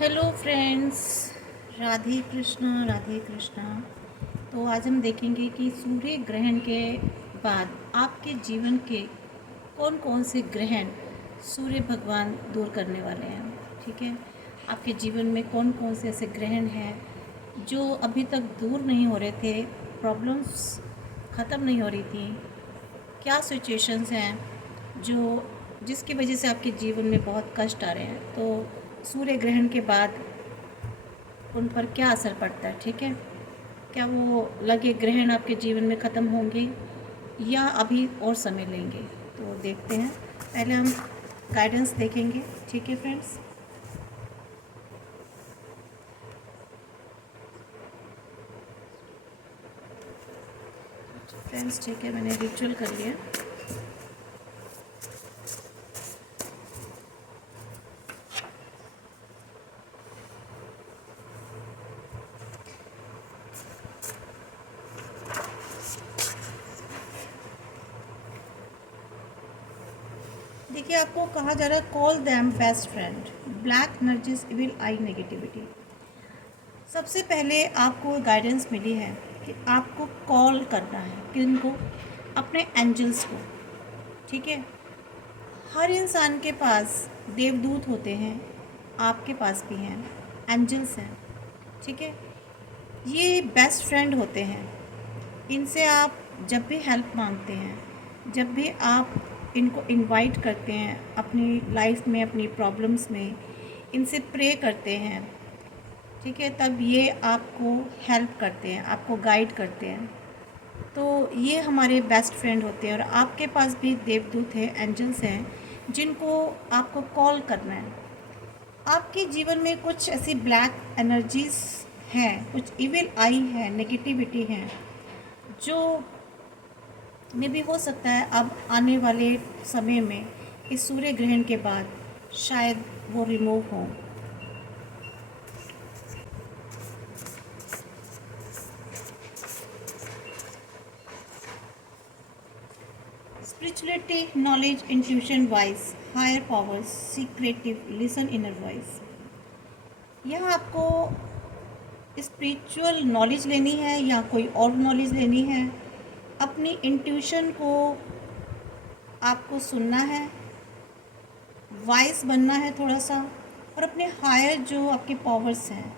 Hello friends, Radhe Krishna Radhe Krishna. तो आज हम देखेंगे कि सूर्य ग्रहण के बाद आपके जीवन के कौन कौन से ग्रहण सूर्य भगवान दूर करने वाले हैं। ठीक है, आपके जीवन में कौन कौन से ऐसे ग्रहण हैं जो अभी तक दूर नहीं हो रहे थे, प्रॉब्लम्स ख़त्म नहीं हो रही थी, क्या सिचुएशंस हैं जो जिसकी वजह से आपके जीवन में बहुत कष्ट आ रहे हैं। तो सूर्य ग्रहण के बाद उन पर क्या असर पड़ता है। ठीक है, क्या वो लगे ग्रहण आपके जीवन में ख़त्म होंगे या अभी और समय लेंगे, तो देखते हैं। पहले हम गाइडेंस देखेंगे। ठीक है फ्रेंड्स, ठीक है, मैंने रिचुअल कर लिया। देखिए, आपको कहा जा रहा है call them best friend, black energies evil eye negativity. सबसे पहले आपको गाइडेंस मिली है कि आपको कॉल करना है, किनको? अपने एंजल्स को। ठीक है, हर इंसान के पास देवदूत होते हैं, आपके पास भी हैं, एंजल्स हैं। ठीक है, ये बेस्ट फ्रेंड होते हैं। इनसे आप जब भी हेल्प मांगते हैं, जब भी आप इनको इनवाइट करते हैं अपनी लाइफ में, अपनी प्रॉब्लम्स में, इनसे प्रे करते हैं, ठीक है, तब ये आपको हेल्प करते हैं, आपको गाइड करते हैं। तो ये हमारे बेस्ट फ्रेंड होते हैं। और आपके पास भी देवदूत हैं, एंजल्स हैं, जिनको आपको कॉल करना है। आपके जीवन में कुछ ऐसी ब्लैक एनर्जीज हैं, कुछ इविल आई है, नेगेटिविटी है, जो में भी हो सकता है अब आने वाले समय में इस सूर्य ग्रहण के बाद शायद वो रिमूव हो। Spirituality, knowledge, intuition, wise, higher powers, secretive, listen inner voice. यहाँ आपको स्पिरिचुअल नॉलेज लेनी है या कोई और नॉलेज लेनी है। अपनी इंट्यूशन को आपको सुनना है, वाइज बनना है थोड़ा सा, और अपने हायर जो आपके पावर्स हैं,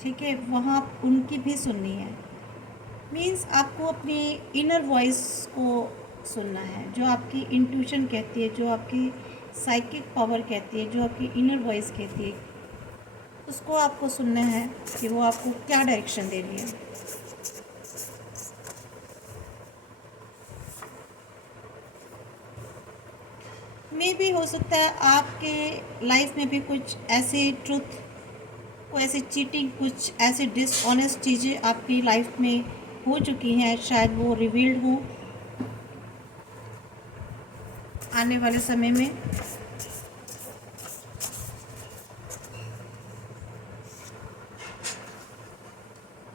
ठीक है, वहाँ उनकी भी सुननी है। मीन्स आपको अपनी इनर वॉइस को सुनना है, जो आपकी इंट्यूशन कहती है, जो आपकी साइकिक पावर कहती है, जो आपकी इनर वॉइस कहती है, उसको आपको सुनना है कि वो आपको क्या डायरेक्शन दे रही है। मे भी हो सकता है आपके लाइफ में भी कुछ ऐसे ट्रुथ, कोई ऐसी चीटिंग, कुछ ऐसी डिसऑनेस्ट चीज़ें आपकी लाइफ में हो चुकी हैं, शायद वो रिवील्ड हो आने वाले समय में।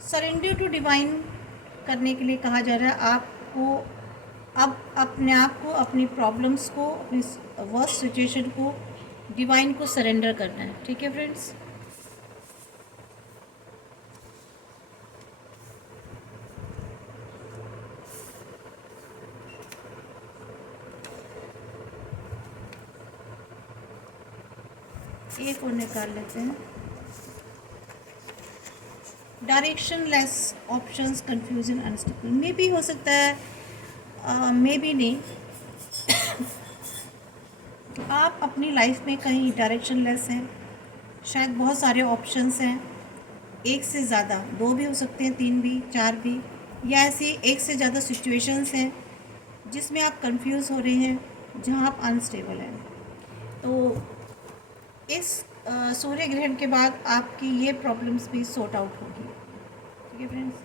सरेंडर टू डिवाइन करने के लिए कहा जा रहा है आपको। अब अपने आप को, अपनी प्रॉब्लम्स को, अपनी वर्स्ट सिचुएशन को डिवाइन को सरेंडर करना है। ठीक है फ्रेंड्स, एक और निकाल लेते हैं। Directionless options, confusion, unstable. मे भी हो सकता है, मे भी नहीं, आप अपनी लाइफ में कहीं डायरेक्शन लेस हैं। शायद बहुत सारे ऑप्शंस हैं, एक से ज़्यादा, दो भी हो सकते हैं, तीन भी, चार भी, या ऐसी एक से ज़्यादा सिचुएशंस हैं जिसमें आप कंफ्यूज हो रहे हैं, जहां आप अनस्टेबल हैं। तो इस सूर्य ग्रहण के बाद आपकी ये प्रॉब्लम्स भी सॉर्ट आउट होगी। ठीक है friends,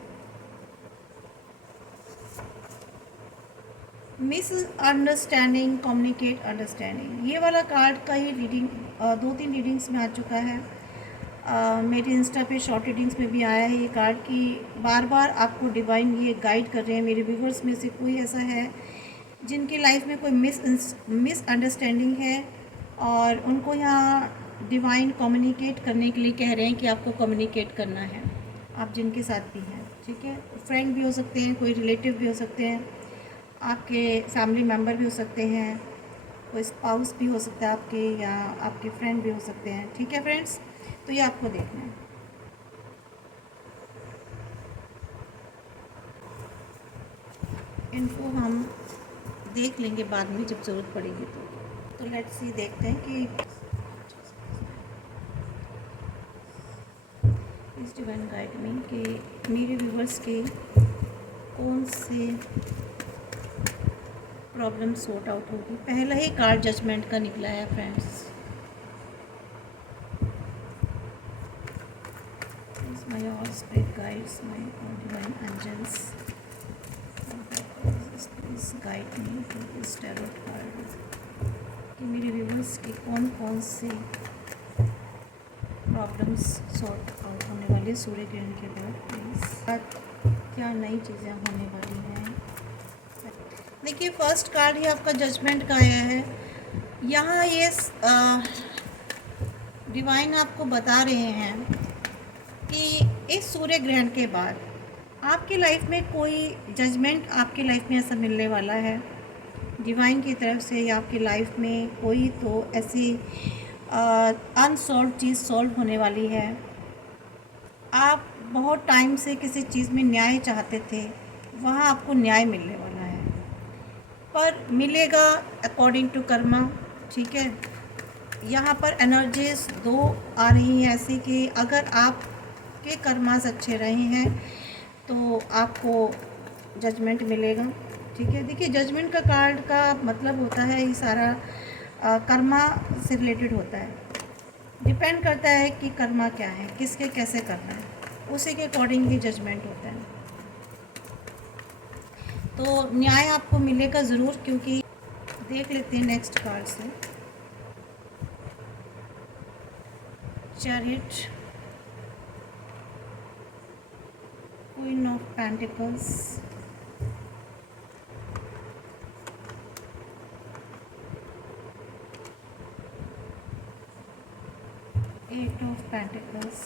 miss understanding, communicate understanding, ये वाला कार्ड का ही रीडिंग दो तीन रीडिंग्स में आ चुका है। मेरे इंस्टा पे शॉर्ट रीडिंग्स में भी आया है ये कार्ड कि बार बार आपको डिवाइन ये गाइड कर रहे हैं। मेरे व्यूवर्स में से कोई ऐसा है जिनकी लाइफ में कोई मिसअंडरस्टैंडिंग है और उनको यहाँ डिवाइन कम्युनिकेट करने के लिए कह रहे हैं कि आपको कम्युनिकेट करना है, आप जिनके साथ भी हैं, ठीक है। फ्रेंड भी हो सकते हैं, कोई रिलेटिव भी हो सकते हैं, आपके फैमिली मेम्बर भी हो सकते हैं, कोई स्पाउस भी हो सकता है आपके, या आपके फ्रेंड भी हो सकते हैं, ठीक है फ्रेंड्स। तो ये आपको देखना है। इनको हम देख लेंगे बाद में जब ज़रूरत पड़ेगी तो लेट्स सी, देखते हैं कि इस डिवाइन गाइड में कि मेरे व्यूवर्स के कौन से प्रॉब्लम सॉर्ट आउट होगी। पहला ही कार्ड जजमेंट का निकला है friends. My all spirit guides, my all divine angels, please guide me to this tarot card कि मेरे व्यूवर्स के कौन कौन से प्रॉब्लम्स सॉर्ट आउट होने वाले सूर्य ग्रहण के बाद, प्लीज़ क्या नई चीज़ें होने वाली हैं। देखिए फर्स्ट कार्ड ही आपका जजमेंट का आया है। यहाँ ये डिवाइन आपको बता रहे हैं कि इस सूर्य ग्रहण के बाद आपकी लाइफ में कोई जजमेंट आपकी लाइफ में ऐसा मिलने वाला है डिवाइन की तरफ से, या आपकी लाइफ में कोई तो ऐसी अनसॉल्व चीज़ सॉल्व होने वाली है। आप बहुत टाइम से किसी चीज़ में न्याय चाहते थे, वहाँ आपको न्याय मिलने वाला है, पर मिलेगा अकॉर्डिंग टू कर्मा, ठीक है। यहाँ पर एनर्जीज दो आ रही हैं ऐसी कि अगर आपके कर्मास अच्छे रहे हैं तो आपको जजमेंट मिलेगा, ठीक है। देखिए जजमेंट का कार्ड का मतलब होता है ये सारा कर्मा से रिलेटेड होता है। डिपेंड करता है कि कर्मा क्या है, किसके कैसे करना है, उसी के अकॉर्डिंग ही जजमेंट होता है। तो न्याय आपको मिलेगा ज़रूर, क्योंकि देख लेते हैं नेक्स्ट कार्ड से। Chariot, queen of pentacles, eight of pentacles,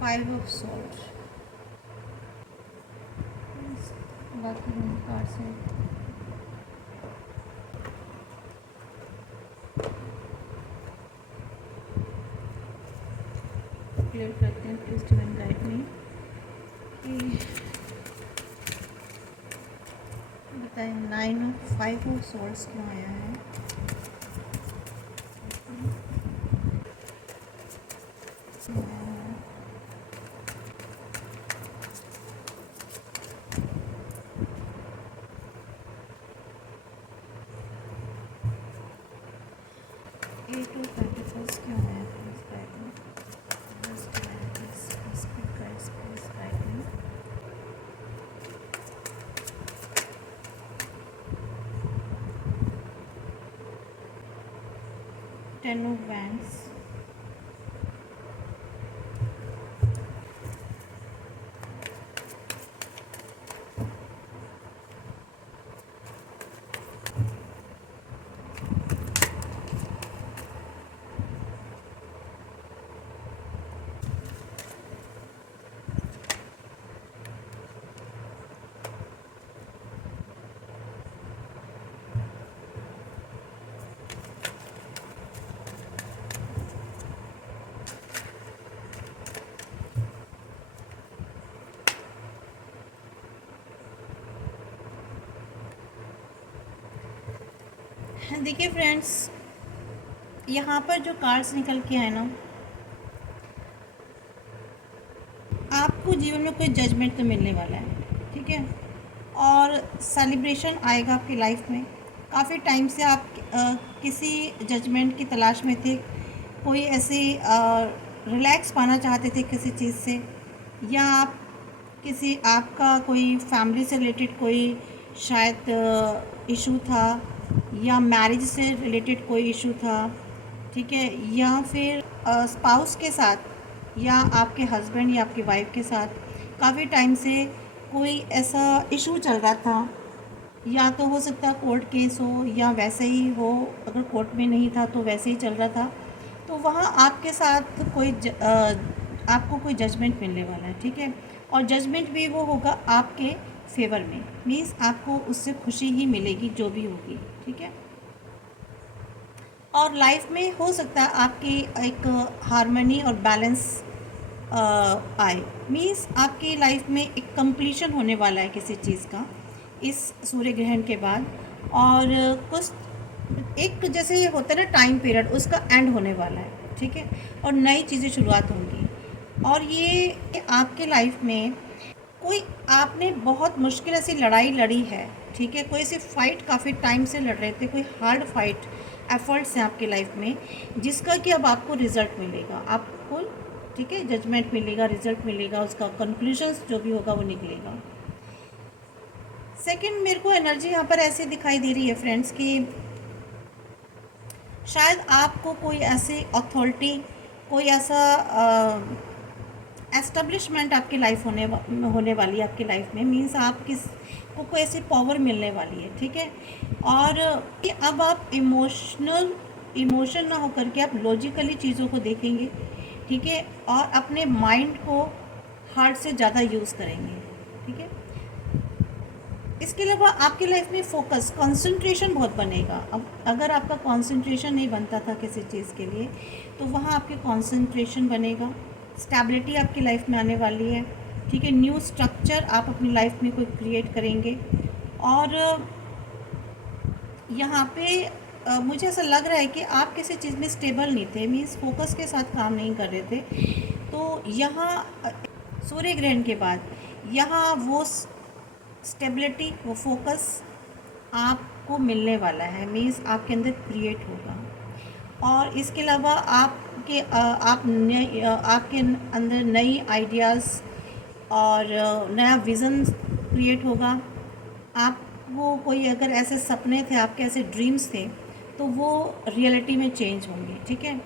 five of sword. बाकी कार्ड से क्लियर करते हैं प्लीज डिवाइन गाइड में कि बताएं nine of five of swords क्यों आया है। एट ऑफ पेंटिकल्स क्यों आया प्लीज गाइड में। बस divine please guides please guide में। टेन ऑफ वैंड्स, देखिए फ्रेंड्स यहाँ पर जो कार्ड्स निकल के आए ना, आपको जीवन में कोई जजमेंट तो मिलने वाला है, ठीक है। और सेलिब्रेशन आएगा आपकी लाइफ में। काफ़ी टाइम से आप किसी जजमेंट की तलाश में थे, कोई ऐसी रिलैक्स पाना चाहते थे किसी चीज़ से, या आप किसी आपका कोई फैमिली से रिलेटेड कोई शायद इशू था, या मैरिज से रिलेटेड कोई इशू था, ठीक है, या फिर स्पाउस के साथ या आपके हस्बैंड या आपकी वाइफ के साथ काफ़ी टाइम से कोई ऐसा इशू चल रहा था या तो हो सकता है कोर्ट केस हो, या वैसे ही हो, अगर कोर्ट में नहीं था तो वैसे ही चल रहा था, तो वहाँ आपके साथ आपको कोई जजमेंट मिलने वाला है, ठीक है। और जजमेंट भी वो होगा आपके फेवर में, मीन्स आपको उससे खुशी ही मिलेगी जो भी होगी, ठीक है। और लाइफ में हो सकता है आपकी एक हार्मनी और बैलेंस आए, मीन्स आपकी लाइफ में एक कंप्लीशन होने वाला है किसी चीज़ का इस सूर्य ग्रहण के बाद। और कुछ एक जैसे ये होता है ना टाइम पीरियड, उसका एंड होने वाला है, ठीक है। और नई चीज़ें शुरुआत होंगी। और ये आपके लाइफ में कोई आपने बहुत मुश्किल ऐसी लड़ाई लड़ी है, ठीक है, कोई ऐसी फाइट काफ़ी टाइम से लड़ रहे थे, कोई हार्ड फाइट एफर्ट्स हैं आपकी लाइफ में, जिसका कि अब आपको रिज़ल्ट मिलेगा, आपको, ठीक है, जजमेंट मिलेगा, रिजल्ट मिलेगा, उसका कंक्लूजन्स जो भी होगा वो निकलेगा। सेकंड, मेरे को एनर्जी यहाँ पर ऐसे दिखाई दे रही है फ्रेंड्स कि शायद आपको कोई ऐसी अथॉरिटी, कोई ऐसा एस्टेब्लिशमेंट आपकी लाइफ होने वाली है आपकी लाइफ में, मीन्स आप किस को कोई ऐसी पावर मिलने वाली है, ठीक है। और कि अब आप इमोशन ना होकर के आप लॉजिकली चीज़ों को देखेंगे, ठीक है, और अपने माइंड को हार्ट से ज़्यादा यूज़ करेंगे, ठीक है। इसके अलावा आपकी लाइफ में फोकस, कंसंट्रेशन बहुत बनेगा। अब अगर आपका कंसंट्रेशन नहीं बनता था किसी चीज़ के लिए, तो वहाँ आपके कंसंट्रेशन बनेगा, स्टेबिलिटी आपकी लाइफ में आने वाली है, ठीक है। न्यू स्ट्रक्चर आप अपनी लाइफ में कोई क्रिएट करेंगे। और यहाँ पे मुझे ऐसा लग रहा है कि आप किसी चीज़ में स्टेबल नहीं थे, मीन्स फोकस के साथ काम नहीं कर रहे थे। तो यहाँ सूर्य ग्रहण के बाद यहाँ वो स्टेबिलिटी, वो फोकस आपको मिलने वाला है, मीन्स आपके अंदर क्रिएट होगा। और इसके अलावा आपके आपके अंदर नई आइडियाज़ और नया विज़न क्रिएट होगा। आपको कोई अगर ऐसे सपने थे, आपके ऐसे ड्रीम्स थे, तो वो रियलिटी में चेंज होंगे, ठीक है।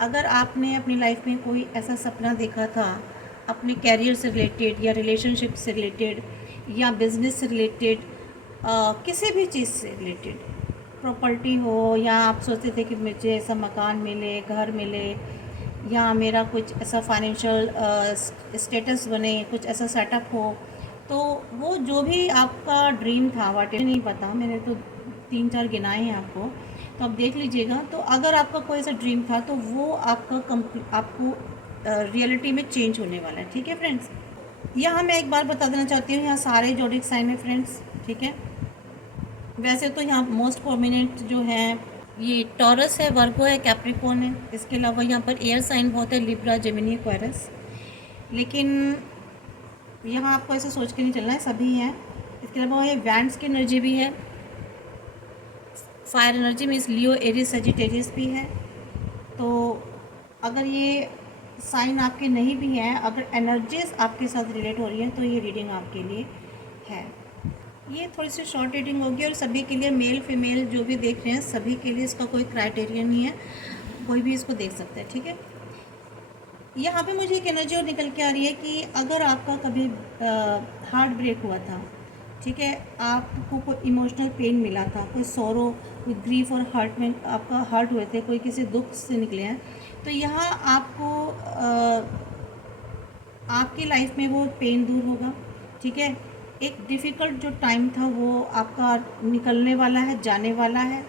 अगर आपने अपनी लाइफ में कोई ऐसा सपना देखा था अपने कैरियर से रिलेटेड, या रिलेशनशिप से रिलेटेड, या बिजनेस से रिलेटेड, किसी भी चीज़ से रिलेटेड, प्रॉपर्टी हो, या आप सोचते थे कि मुझे ऐसा मकान मिले, घर मिले, या मेरा कुछ ऐसा फाइनेंशियल स्टेटस बने, कुछ ऐसा सेटअप हो, तो वो जो भी आपका ड्रीम था, वाट नहीं पता, मैंने तो 3-4 गिनाए हैं आपको, तो आप देख लीजिएगा। तो अगर आपका कोई ऐसा ड्रीम था, तो वो आपको रियलिटी में चेंज होने वाला है, ठीक है फ्रेंड्स। यहाँ मैं एक बार बता देना चाहती हूँ, यहाँ सारे जोडिक साइन है फ्रेंड्स, ठीक है। वैसे तो यहाँ मोस्ट प्रोमिनेंट जो हैं ये टॉरस है, वर्गो है, कैप्रिकॉर्न है। इसके अलावा यहाँ पर एयर साइन बहुत है, लिब्रा, जेमिनी, एक्वेरियस। लेकिन यहाँ आपको ऐसे सोच के नहीं चलना है, सभी हैं। इसके अलावा ये वैंड्स की एनर्जी भी है, फायर एनर्जी मीन्स लियो, एरिस, सजिटेरियस भी है। तो अगर ये साइन आपके नहीं भी हैं, अगर एनर्जीज आपके साथ रिलेट हो रही हैं, तो ये रीडिंग आपके लिए है। ये थोड़ी सी शॉर्ट रीडिंग होगी, और सभी के लिए, मेल फीमेल जो भी देख रहे हैं सभी के लिए इसका कोई क्राइटेरिया नहीं है, कोई भी इसको देख सकता है, ठीक है। यहाँ पे मुझे एक एनर्जी और निकल के आ रही है कि अगर आपका कभी हार्ट ब्रेक हुआ था, ठीक है, आपको कोई इमोशनल पेन मिला था, कोई सौरो, कोई ग्रीफ और हर्ट में आपका हर्ट हुए थे, कोई किसी दुख से निकले हैं, तो यहाँ आपको आपकी लाइफ में वो पेन दूर होगा, ठीक है। एक डिफ़िकल्ट जो टाइम था वो आपका निकलने वाला है, जाने वाला है,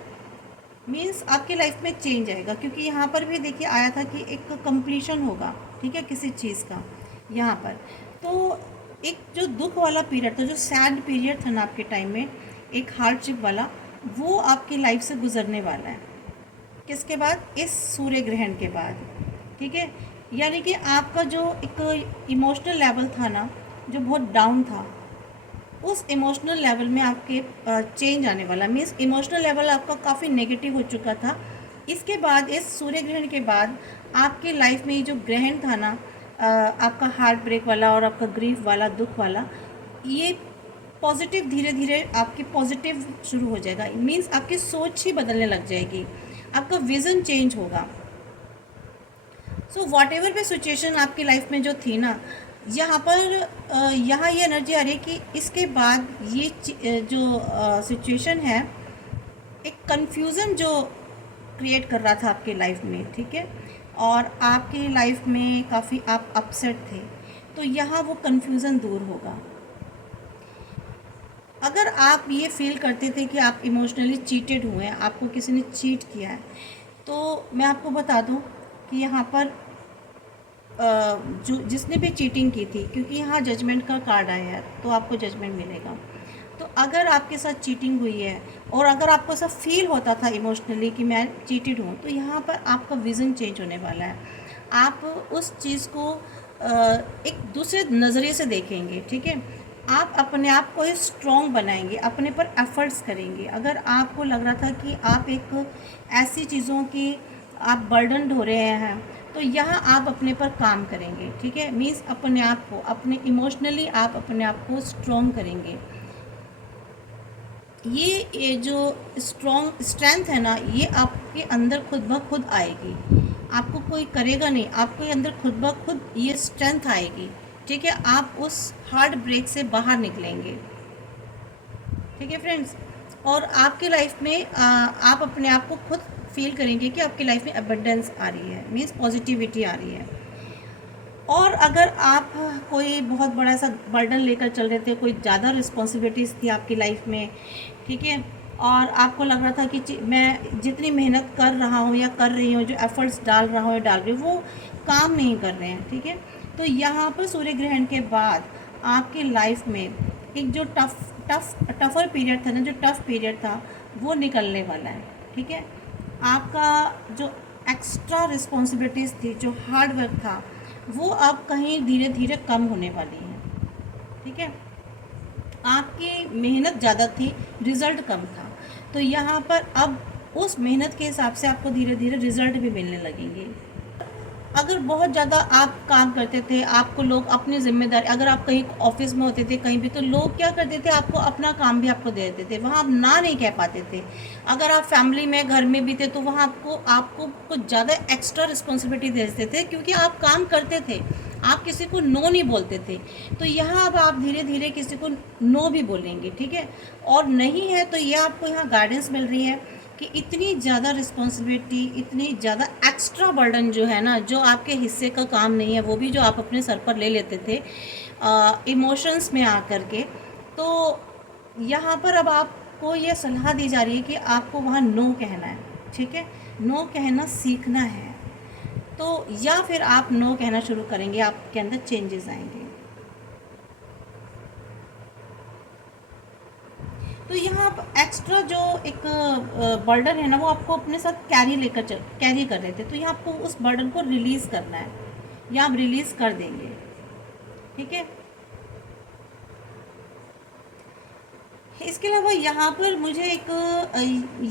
मीन्स आपकी लाइफ में चेंज आएगा। क्योंकि यहाँ पर भी देखिए आया था कि एक कंप्लीशन होगा, ठीक है, किसी चीज़ का यहाँ पर। तो एक जो दुख वाला पीरियड था, जो सैड पीरियड था ना आपके टाइम में, एक हार्डशिप वाला, वो आपकी लाइफ से गुजरने वाला है। किसके बाद? इस सूर्य ग्रहण के बाद, ठीक है। यानी कि आपका जो एक इमोशनल लेवल था ना, जो बहुत डाउन था, उस इमोशनल लेवल में आपके चेंज आने वाला, मीन्स इमोशनल लेवल आपका काफ़ी नेगेटिव हो चुका था। इसके बाद, इस सूर्य ग्रहण के बाद आपके लाइफ में ये जो ग्रहण था ना, आपका हार्ट ब्रेक वाला और आपका ग्रीफ वाला, दुख वाला, ये पॉजिटिव, धीरे धीरे आपकी पॉजिटिव शुरू हो जाएगा, मीन्स आपकी सोच ही बदलने लग जाएगी, आपका विज़न चेंज होगा। सो वॉट एवर भी सिचुएशन आपकी लाइफ में जो थी ना, यहाँ ये एनर्जी आ रही है कि इसके बाद ये जो सिचुएशन है, एक कन्फ्यूज़न जो क्रिएट कर रहा था आपके लाइफ में, ठीक है, और आपकी लाइफ में काफ़ी आप अपसेट थे, तो यहाँ वो कन्फ्यूज़न दूर होगा। अगर आप ये फील करते थे कि आप इमोशनली चीटेड हुए हैं, आपको किसी ने चीट किया है, तो मैं आपको बता दूं कि यहाँ पर जो जिसने भी चीटिंग की थी, क्योंकि यहाँ जजमेंट का कार्ड आया है तो आपको जजमेंट मिलेगा। तो अगर आपके साथ चीटिंग हुई है और अगर आपको ऐसा फील होता था इमोशनली कि मैं चीटेड हूँ, तो यहाँ पर आपका विज़न चेंज होने वाला है। आप उस चीज़ को एक दूसरे नज़रिए से देखेंगे, ठीक है। आप अपने आप को ही स्ट्रॉन्ग बनाएंगे, अपने पर एफर्ट्स करेंगे। अगर आपको लग रहा था कि आप एक ऐसी चीज़ों की आप बर्डन हो रहे हैं, तो यहाँ आप अपने पर काम करेंगे, ठीक है। मीन्स अपने आप को, अपने इमोशनली आप अपने आप को स्ट्रॉन्ग करेंगे। ये जो स्ट्रेंथ है ना, ये आपके अंदर खुद ब खुद आएगी, आपको कोई करेगा नहीं, आपके अंदर खुद ब खुद ये स्ट्रेंथ आएगी, ठीक है। आप उस हार्ट ब्रेक से बाहर निकलेंगे, ठीक है फ्रेंड्स। और आपकी लाइफ में आप अपने आप को खुद फील करेंगे कि आपकी लाइफ में अबंडेंस आ रही है, मीन्स पॉजिटिविटी आ रही है। और अगर आप कोई बहुत बड़ा सा बर्डन लेकर चल रहे थे, कोई ज़्यादा रिस्पॉन्सिबिलिटीज़ थी आपकी लाइफ में, ठीक है, और आपको लग रहा था कि मैं जितनी मेहनत कर रहा हूँ या कर रही हूँ, जो एफ़र्ट्स डाल रहा हूँ या डाल रही हूँ, वो काम नहीं कर रहे हैं, ठीक है, तो यहाँ पर सूर्य ग्रहण के बाद आपकी लाइफ में एक जो टफ़र पीरियड था ना, जो टफ़ पीरियड था, वो निकलने वाला है, ठीक है। आपका जो एक्स्ट्रा रिस्पॉन्सिबिलिटीज़ थी, जो हार्ड वर्क था, वो अब कहीं धीरे धीरे कम होने वाली है, ठीक है। आपकी मेहनत ज़्यादा थी, रिज़ल्ट कम था, तो यहाँ पर अब उस मेहनत के हिसाब से आपको धीरे धीरे रिज़ल्ट भी मिलने लगेंगे। अगर बहुत ज़्यादा आप काम करते थे, आपको लोग अपनी ज़िम्मेदारी, अगर आप कहीं ऑफिस में होते थे कहीं भी, तो लोग क्या करते थे, आपको अपना काम भी आपको दे देते थे, वहाँ आप ना नहीं कह पाते थे। अगर आप फैमिली में घर में भी थे, तो वहाँ आपको कुछ ज़्यादा एक्स्ट्रा रिस्पॉन्सिबिलिटी दे देते थे, क्योंकि आप काम करते थे, आप किसी को नो नहीं बोलते थे। तो यहाँ अब आप धीरे धीरे किसी को नो भी बोलेंगे, ठीक है। और नहीं है तो ये आपको यहाँ गाइडेंस मिल रही है कि इतनी ज़्यादा रिस्पॉन्सिबिलिटी, इतनी ज़्यादा एक्स्ट्रा बर्डन जो है ना, जो आपके हिस्से का काम नहीं है, वो भी जो आप अपने सर पर ले लेते थे इमोशंस में आकर के, तो यहाँ पर अब आपको ये सलाह दी जा रही है कि आपको वहाँ नो कहना है, ठीक है। नो कहना सीखना है, तो या फिर आप नो कहना शुरू करेंगे, आपके अंदर चेंजेस आएंगे। तो यहाँ पर एक्स्ट्रा जो एक बर्डन है ना, वो आपको अपने साथ कैरी कर रहे थे, तो यहाँ आपको उस बर्डन को रिलीज़ करना है, या आप रिलीज़ कर देंगे, ठीक है। इसके अलावा यहाँ पर मुझे एक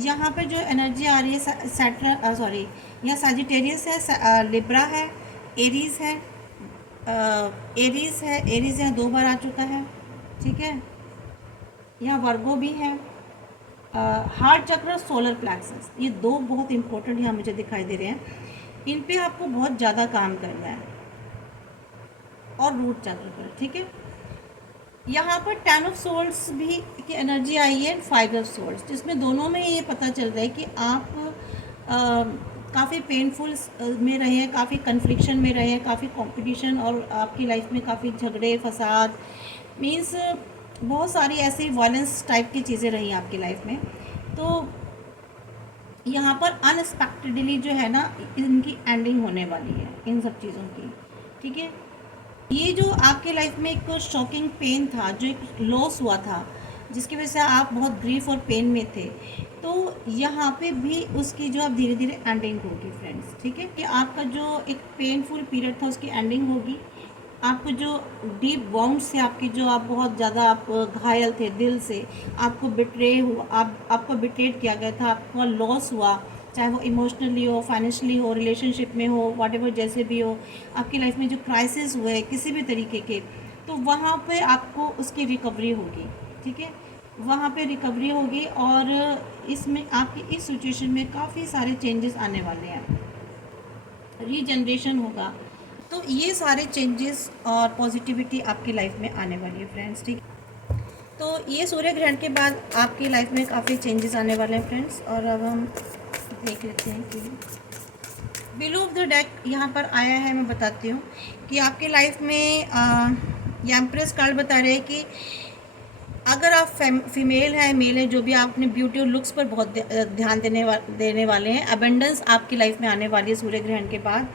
यहाँ पर जो एनर्जी आ रही है, सैटर्न, सॉरी, यहाँ सैजिटेरियस है, लिब्रा है, एरीज़ है, एरीज़ यहाँ 2 बार आ चुका है, ठीक है। यहाँ वर्गो भी है, हार्ट चक्र, सोलर प्लेक्सस, ये 2 बहुत इंपॉर्टेंट यहाँ मुझे दिखाई दे रहे हैं। इन पे आपको बहुत ज़्यादा काम करना है, और रूट चक्र पर, ठीक है। यहाँ पर 10 ऑफ सोल्स भी की एनर्जी आई है, 5 ऑफ सोल्स, जिसमें दोनों में ये पता चल रहा है कि आप काफ़ी पेनफुल में रहे हैं, काफ़ी कन्फ्लिक्शन में रहे हैं, काफ़ी कंपटीशन, और आपकी लाइफ में काफ़ी झगड़े फसाद, मीन्स बहुत सारी ऐसी वायलेंस टाइप की चीज़ें रही आपकी लाइफ में। तो यहाँ पर अनएक्सपेक्टेडली जो है ना, इनकी एंडिंग होने वाली है, इन सब चीज़ों की, ठीक है। ये जो आपके लाइफ में एक शॉकिंग पेन था, जो एक लॉस हुआ था, जिसकी वजह से आप बहुत ग्रीफ और पेन में थे, तो यहाँ पे भी उसकी जो आप धीरे धीरे एंडिंग होगी फ्रेंड्स, ठीक है। कि आपका जो एक पेनफुल पीरियड था, उसकी एंडिंग होगी। आपको जो डीप बाउंड से आपकी जो आप बहुत ज़्यादा आप घायल थे दिल से, आपको बिट्रे हुआ, आपको बिट्रेड किया गया था, आपका लॉस हुआ, चाहे वो इमोशनली हो, फाइनेंशियली हो, रिलेशनशिप में हो, व्हाटएवर जैसे भी हो, आपकी लाइफ में जो क्राइसिस हुए किसी भी तरीके के, तो वहाँ पे आपको उसकी रिकवरी होगी, ठीक है। वहाँ पे रिकवरी होगी, और इसमें आपकी इस सिचुएशन में काफ़ी सारे चेंजेस आने वाले हैं, रीजनरेशन होगा, तो ये सारे चेंजेस और पॉजिटिविटी आपकी लाइफ में आने वाली है फ्रेंड्स, ठीक। तो ये सूर्य ग्रहण के बाद आपकी लाइफ में काफ़ी चेंजेस आने वाले हैं फ्रेंड्स। और अब हम देख लेते हैं कि बिलो ऑफ द डेक यहाँ पर आया है। मैं बताती हूँ कि आपकी लाइफ में ये एम्प्रेस कार्ड बता रहे हैं कि अगर आप फीमेल हैं, मेल हैं, जो भी, आप अपने ब्यूटी और लुक्स पर बहुत ध्यान देने वाले हैं। अबेंडेंस आपकी लाइफ में आने वाली है सूर्य ग्रहण के बाद।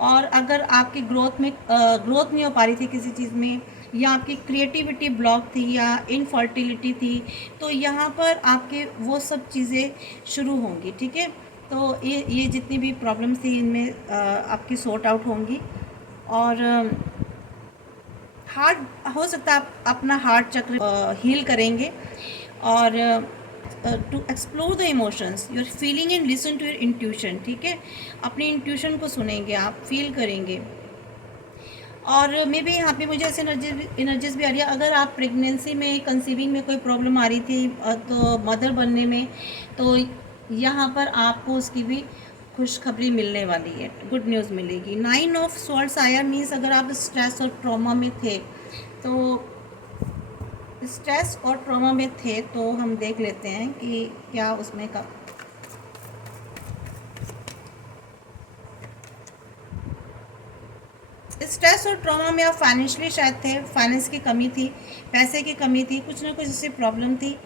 और अगर आपकी ग्रोथ नहीं हो पा रही थी किसी चीज़ में, या आपकी क्रिएटिविटी ब्लॉक थी, या इनफर्टिलिटी थी, तो यहाँ पर आपके वो सब चीज़ें शुरू होंगी, ठीक है। तो ये जितनी भी प्रॉब्लम्स थी इनमें आपकी सॉर्ट आउट होंगी। और हार्ट, हो सकता है आप अपना हार्ट चक्र हील करेंगे। और to explore the emotions you are feeling and listen to your intuition, ठीक है। अपनी इंट्यूशन को सुनेंगे, आप फील करेंगे। और मे बी यहाँ पे मुझे ऐसे एनर्जीज भी आ रही है। अगर आप प्रेगनेंसी में, कंसीविंग में कोई प्रॉब्लम आ रही थी तो मदर बनने में, तो यहाँ पर आपको उसकी भी खुशखबरी मिलने वाली है, गुड न्यूज़ मिलेगी। 9 ऑफ स्वॉर्ड्स आया, मीन्स अगर आप स्ट्रेस और ट्रॉमा में थे, तो स्ट्रेस और ट्रॉमा में थे तो हम देख लेते हैं कि क्या उसमें का स्ट्रेस और ट्रॉमा में आप फाइनेंशियली शायद थे, फाइनेंस की कमी थी, पैसे की कमी थी, कुछ ना कुछ ऐसी प्रॉब्लम थी,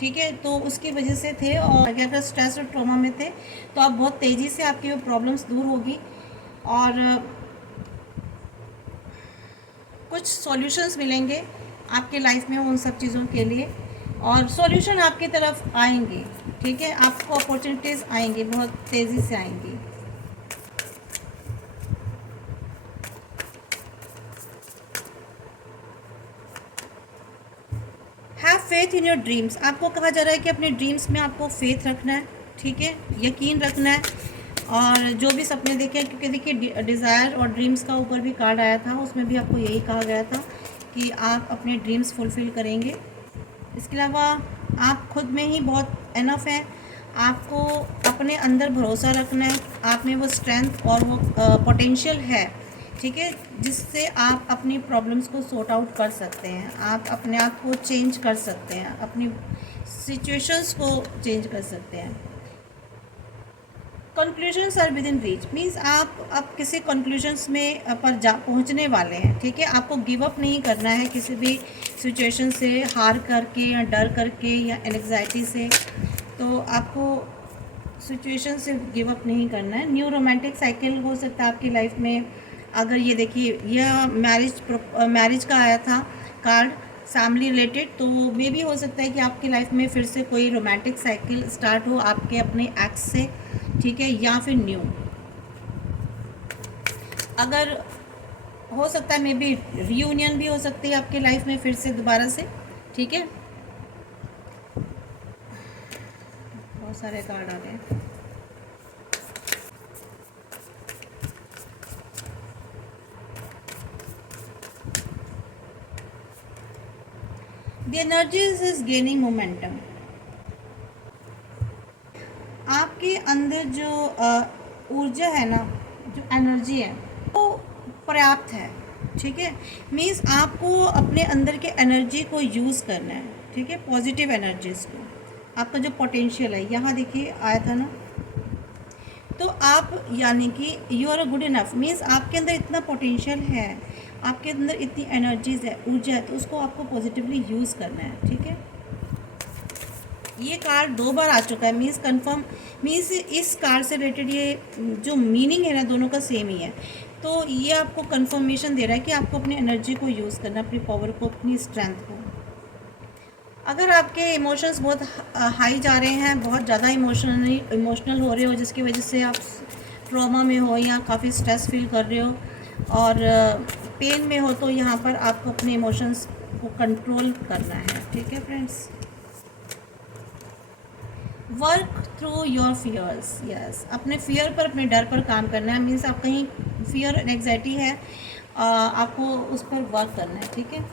ठीक है। तो उसकी वजह से थे। और अगर स्ट्रेस और ट्रॉमा में थे तो आप बहुत तेज़ी से आपकी वो प्रॉब्लम्स दूर होगी। और कुछ सॉल्यूशंस मिलेंगे आपके लाइफ में उन सब चीज़ों के लिए, और सॉल्यूशन आपकी तरफ आएंगे, ठीक है। आपको अपॉर्चुनिटीज़ आएंगी, बहुत तेज़ी से आएंगी। Have faith in your dreams, आपको कहा जा रहा है कि अपने ड्रीम्स में आपको फेथ रखना है, ठीक है, यकीन रखना है। और जो भी सपने देखे, क्योंकि देखिए डिज़ायर और ड्रीम्स का ऊपर भी कार्ड आया था, उसमें भी आपको यही कहा गया था कि आप अपने ड्रीम्स फुलफ़िल करेंगे। इसके अलावा आप खुद में ही बहुत इनफ हैं, आपको अपने अंदर भरोसा रखना है, आप में वो स्ट्रेंथ और वो पोटेंशियल है, ठीक है, जिससे आप अपनी प्रॉब्लम्स को सॉर्ट आउट कर सकते हैं। आप अपने आप को चेंज कर सकते हैं, अपनी सिचुएशंस को चेंज कर सकते हैं। Conclusions are within reach, means आप अब किसी कंक्लूजन्स में पर पहुंचने वाले हैं, ठीक है। आपको गिव अप नहीं करना है किसी भी सिचुएशन से, हार करके या डर करके या एंग्जाइटी से। तो आपको सिचुएशन से गिव अप नहीं करना है। न्यू रोमांटिक साइकिल हो सकता है आपकी लाइफ में। अगर ये देखिए, यह मैरिज का आया था कार्ड, फैमिली रिलेटेड, तो मे भी हो सकता है कि आपकी लाइफ में फिर से कोई रोमांटिक साइकिल स्टार्ट हो आपके अपने एक्स से, ठीक है, या फिर न्यू। अगर हो सकता है मे बी रियूनियन भी हो सकती है आपकी लाइफ में फिर से दोबारा से, ठीक है। बहुत सारे कार्ड आ गए। The energies is gaining momentum, आपके अंदर जो ऊर्जा है ना, जो एनर्जी है, वो पर्याप्त है, ठीक है। मीन्स आपको अपने अंदर के एनर्जी को यूज़ करना है, ठीक है, पॉजिटिव एनर्जीज को। आपका जो पोटेंशियल है, यहाँ देखिए आया था ना, तो आप यानी कि you are a good enough, means आपके अंदर इतना पोटेंशियल है, आपके अंदर इतनी एनर्जीज है, ऊर्जा है, तो उसको आपको पॉजिटिवली यूज़ करना है, ठीक है। ये कार्ड 2 बार आ चुका है, मीन्स कंफर्म, मीन्स इस कार्ड से रिलेटेड ये जो मीनिंग है ना, दोनों का सेम ही है। तो ये आपको कंफर्मेशन दे रहा है कि आपको अपनी एनर्जी को यूज़ करना, अपनी पावर को, अपनी स्ट्रेंथ को। अगर आपके इमोशंस बहुत हाई जा रहे हैं, बहुत ज़्यादा इमोशनल हो रहे हो, जिसकी वजह से आप ट्रॉमा में हो या काफ़ी स्ट्रेस फील कर रहे हो और पेन में हो, तो यहाँ पर आपको अपने इमोशंस को कंट्रोल करना है, ठीक है friends. Work through your fears, yes, अपने फियर पर, अपने डर पर काम करना है। मीन्स आप कहीं फियर एंड एग्जाइटी है, आपको उस पर वर्क करना है, ठीक है।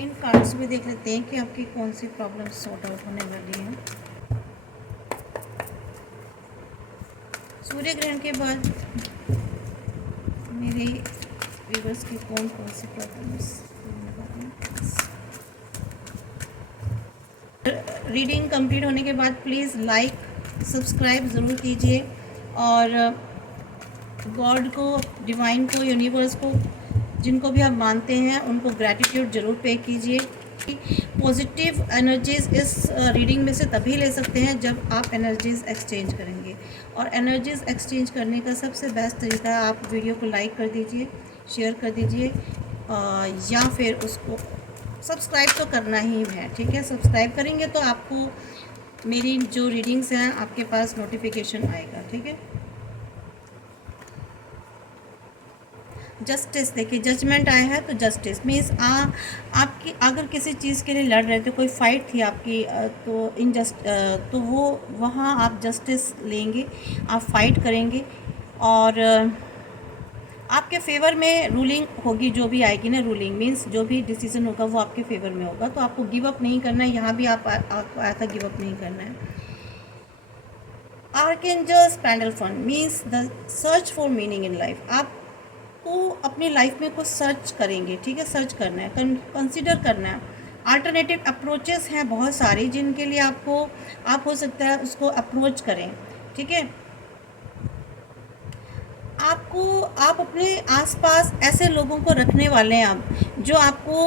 इन कार्ड्स में देख लेते हैं कि आपकी कौन सी प्रॉब्लम सॉर्ट आउट होने वाली है। सूर्य ग्रहण के बाद मेरे व्यूवर्स की कौन कौन सी प्रॉब्लम्स। रीडिंग कंप्लीट होने के बाद प्लीज़ लाइक सब्सक्राइब ज़रूर कीजिए और गॉड को, डिवाइन को, यूनिवर्स को, जिनको भी आप मानते हैं उनको ग्रैटिट्यूड ज़रूर पे कीजिए। पॉजिटिव एनर्जीज़ इस रीडिंग में से तभी ले सकते हैं जब आप एनर्जीज़ एक्सचेंज करेंगे, और एनर्जीज़ एक्सचेंज करने का सबसे बेस्ट तरीका है आप वीडियो को लाइक कर दीजिए, शेयर कर दीजिए, या फिर उसको सब्सक्राइब तो करना ही है, ठीक है। सब्सक्राइब करेंगे तो आपको मेरी जो रीडिंग्स हैं आपके पास नोटिफिकेशन आएगा, ठीक है। जस्टिस, देखिए जजमेंट आया है, तो जस्टिस मीन्स आपकी अगर किसी चीज़ के लिए लड़ रहे थे, कोई फाइट थी आपकी, तो वो वहाँ आप जस्टिस लेंगे, आप फाइट करेंगे और आपके फेवर में रूलिंग होगी, जो भी आएगी ना रूलिंग मीन्स जो भी डिसीजन होगा वो आपके फेवर में होगा। तो आपको गिव अप नहीं करना है, यहाँ भी आपको ऐसा गिव अप नहीं करना है। आर्कएंजल्स पेंडलफन means the search for meaning in life. आपको अपनी लाइफ में कुछ सर्च करेंगे, ठीक है, सर्च करना है, कंसिडर करना है। अल्टरनेटिव अप्रोचेस हैं बहुत सारी जिनके लिए आप हो सकता है उसको अप्रोच करें, ठीक है। आप अपने आसपास ऐसे लोगों को रखने वाले हैं आप, जो आपको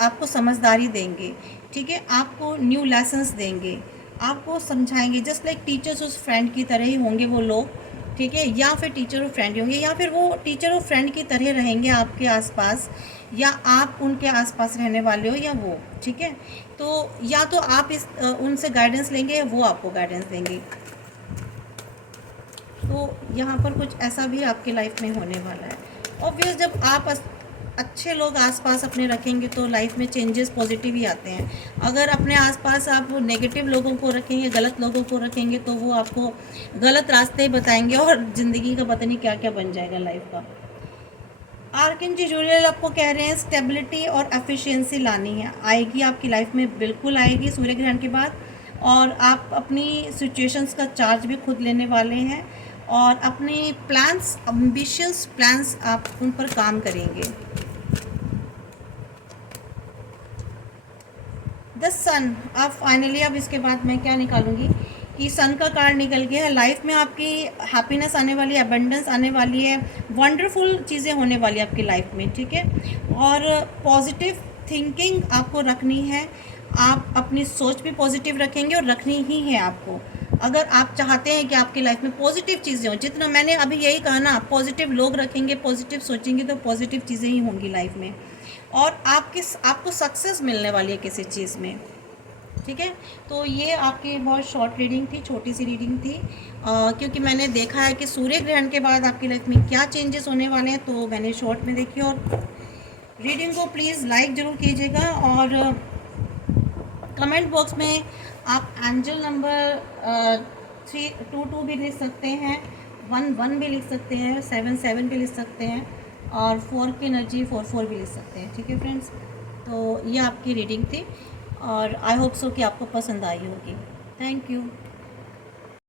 आपको समझदारी देंगे, ठीक है, आपको न्यू लेसन्स देंगे, आपको समझाएंगे। जस्ट लाइक टीचर्स उस फ्रेंड की तरह ही होंगे वो लोग, ठीक है, या फिर टीचर और फ्रेंड होंगे, या फिर वो टीचर और फ्रेंड की तरह रहेंगे आपके आसपास, या आप उनके आसपास रहने वाले हो, या वो, ठीक है। तो या तो आप उनसे गाइडेंस लेंगे या वो आपको गाइडेंस देंगे। तो यहाँ पर कुछ ऐसा भी आपके लाइफ में होने वाला है। ऑब्वियस जब आप अच्छे लोग आसपास अपने रखेंगे तो लाइफ में चेंजेस पॉजिटिव ही आते हैं। अगर अपने आसपास आप नेगेटिव लोगों को रखेंगे, गलत लोगों को रखेंगे, तो वो आपको गलत रास्ते बताएंगे और ज़िंदगी का पता नहीं क्या क्या बन जाएगा लाइफ का। आर्कएंजल जूरियल आपको कह रहे हैं स्टेबिलिटी और एफिशिएंसी लानी है, आएगी आपकी लाइफ में, बिल्कुल आएगी सूर्य ग्रहण के बाद। और आप अपनी सिचुएशंस का चार्ज भी खुद लेने वाले हैं और अपने प्लान्स, एम्बिशियस प्लान्स, आप उन पर काम करेंगे। द सन, अब फाइनली अब इसके बाद मैं क्या निकालूंगी कि सन का कार्ड निकल गया है। लाइफ में आपकी हैप्पीनेस आने वाली है, अबंडेंस आने वाली है, वंडरफुल चीज़ें होने वाली है आपकी लाइफ में, ठीक है। और पॉजिटिव थिंकिंग आपको रखनी है, आप अपनी सोच भी पॉजिटिव रखेंगे और रखनी ही है आपको। अगर आप चाहते हैं कि आपकी लाइफ में पॉजिटिव चीज़ें हों, जितना मैंने अभी यही कहा ना, पॉजिटिव लोग रखेंगे, पॉजिटिव सोचेंगे तो पॉजिटिव चीज़ें ही होंगी लाइफ में, और आपको सक्सेस मिलने वाली है किसी चीज़ में, ठीक है। तो ये आपकी बहुत शॉर्ट रीडिंग थी, छोटी सी रीडिंग थी, क्योंकि मैंने देखा है कि सूर्य ग्रहण के बाद आपकी लाइफ में क्या चेंजेस होने वाले हैं, तो मैंने शॉर्ट में देखी। और रीडिंग को प्लीज़ लाइक ज़रूर कीजिएगा और कमेंट बॉक्स में आप एंजल नंबर 322 भी लिख सकते हैं, 11 भी लिख सकते हैं, 77 भी लिख सकते हैं, और 4 की एनर्जी 44 भी लिख सकते हैं, ठीक है फ्रेंड्स। तो ये आपकी रीडिंग थी और आई होप सो कि आपको पसंद आई होगी। Thank you.